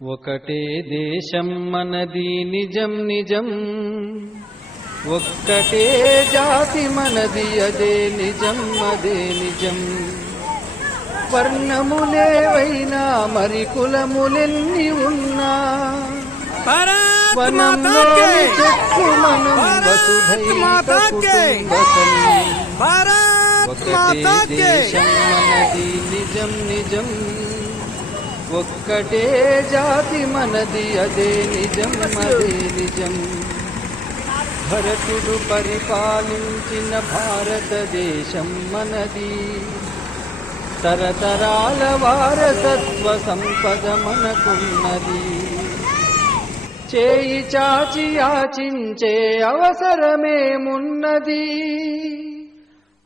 ఒకటే దేశం మనది నిజం నిజం. ఒక్కటే జాతి మనది అదే నిజం అదే నిజం. వర్ణములేవైనా మరి కులములెన్ని ఉన్నా. వనంలోని కి చెట్లు మనం వసుధైక మాతా కి కుటుంబకం. భారత్ ఒకటే మాతా కి దేశం మనది నిజం నిజం. ఒక్కటే జాతి మనది అదే నిజం అదే నిజం. భరతుడు పరిపాలించిన భారతదేశం మనది. తరతరాల వారసత్వ సంపద మనకున్నది. చేయి చాచి యాచించే అవసరమేమున్నది?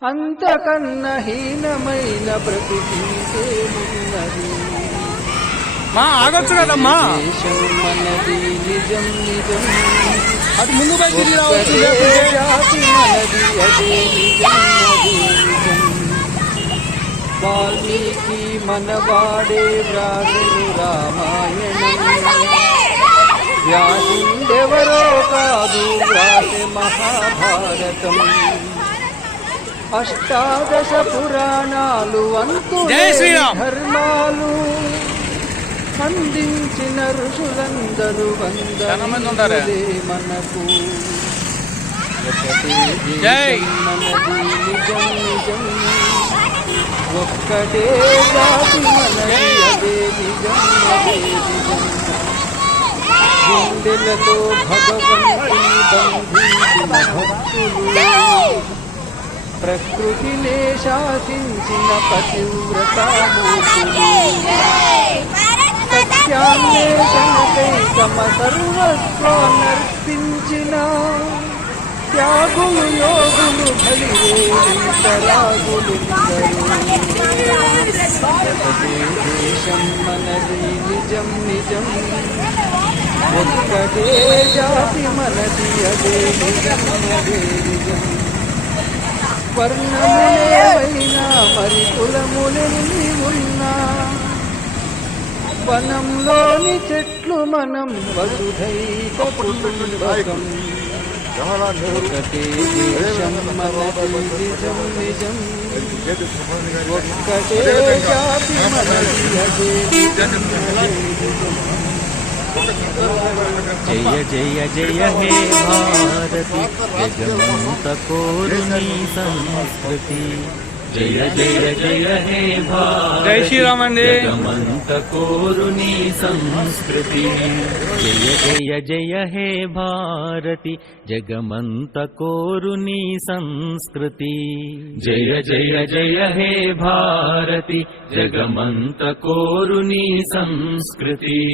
అంతకన్న హీనమైన బ్రతికించేమున్నది మా ఆగొచ్చు కదమ్మా. అది ముందు పోయి తిరిగి రావచ్చు వాల్మీకి మనవాడే వ్రాసుడు రామాయణం. వ్యాసుండెవరో కాదు వ్రాసె మహాభారతం. అష్టాదశ పురాణాలు అంతు. ధర్మాలు. అందించిన ఋషులందరూ. వందరే మనకు. నిజం నిజం ఒక్కటే జాతి మనది అదే నిజం అదే నిజం గుండెలతో భగవంతుని బంధించిన భక్తులు ప్రకృతినే శాసించిన పతివ్రతామూర్తులు సత్యాన్వేషణకై తమ సర్వస్వానర్పించిన త్యాగులు యోగులు బలివేరాగులు దేశం మనది నిజం నిజం ఒక్కటే జాతి మనది అదే నిజం అదే నిజం. వర్ణములేవైనా మరి కులములెన్ని వనంలోని చెట్లు మనం వసుధైక కుటుంబకం ఒకటే దేశం మనది నిజం నిజం. ఒక్కటే జాతి మనది అదే నిజం. జయ జయ జయ హే భారతి. జగమంత కోరుని సంస్కృతి. జయ జయ జయ హే జై శ్రీరామ్ అండి. కోరుని సంస్కృతి. జయ జయ జయ హే భారతి జగమంత కోరుని సంస్కృతి. జయ జయ జయ హే భారతి జగమంత కోరుని సంస్కృతి.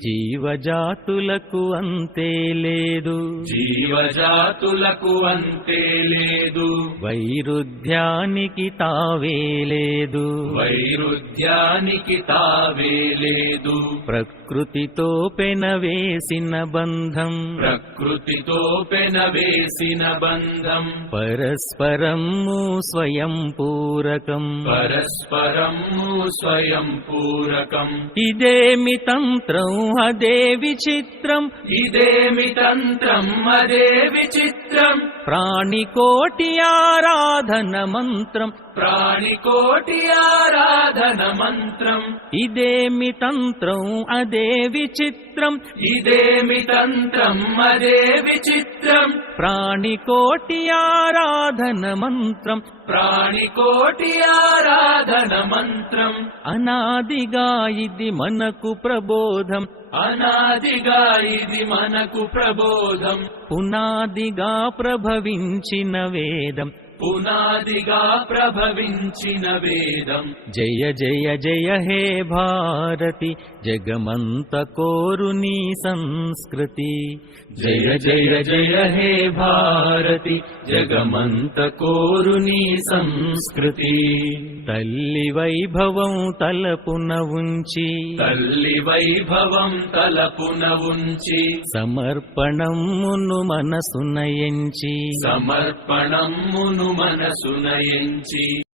జీవజాతులకు అంతే లేదు. జీవజాతులకు అంతే లేదు. వైరుధ్యానికి తావే లేదు. వైరుధ్యానికి తావే లేదు. ప్రకృతితో పెనవేసిన బంధం ప్రకృతితో పెనవేసిన బంధం పరస్పరము స్వయం పూరకం పరస్పరము స్వయం పూరకం ఇదేమి తంత్రం అదే విచిత్రం ఇదేమి తంత్రం అదే విచిత్రం ప్రాణికోటి ఆరాధన మంత్రం ప్రాణికోటి ఆరాధన మంత్రం. ఇదేమి తంత్రం అదే విచిత్రం. ఇదేమి తంత్రం అదే విచిత్రం. ప్రాణికోటి ఆరాధన మంత్రం. ప్రాణికోటి ఆరాధన మంత్రం. అనాదిగా ఇది మనకు ప్రబోధం. అనాదిగా ఇది మనకు ప్రబోధం. పునాదిగా ప్రభవించిన వేదం. पुनादिगा प्रभविञ्चिन वेदम्। जय जय जय हे भारति जगमन्तकोरुनी संस्कृति। जय जय जय हे भारति जगमन्तकोरुनी संस्कृति। तल्लि वैभवं तलपुन उचि तल्लि वैभवं तलपुन उचि समर्पणं मुनु मनस्तु नयञ्च। समर्पणं मुनु మనసు నయించి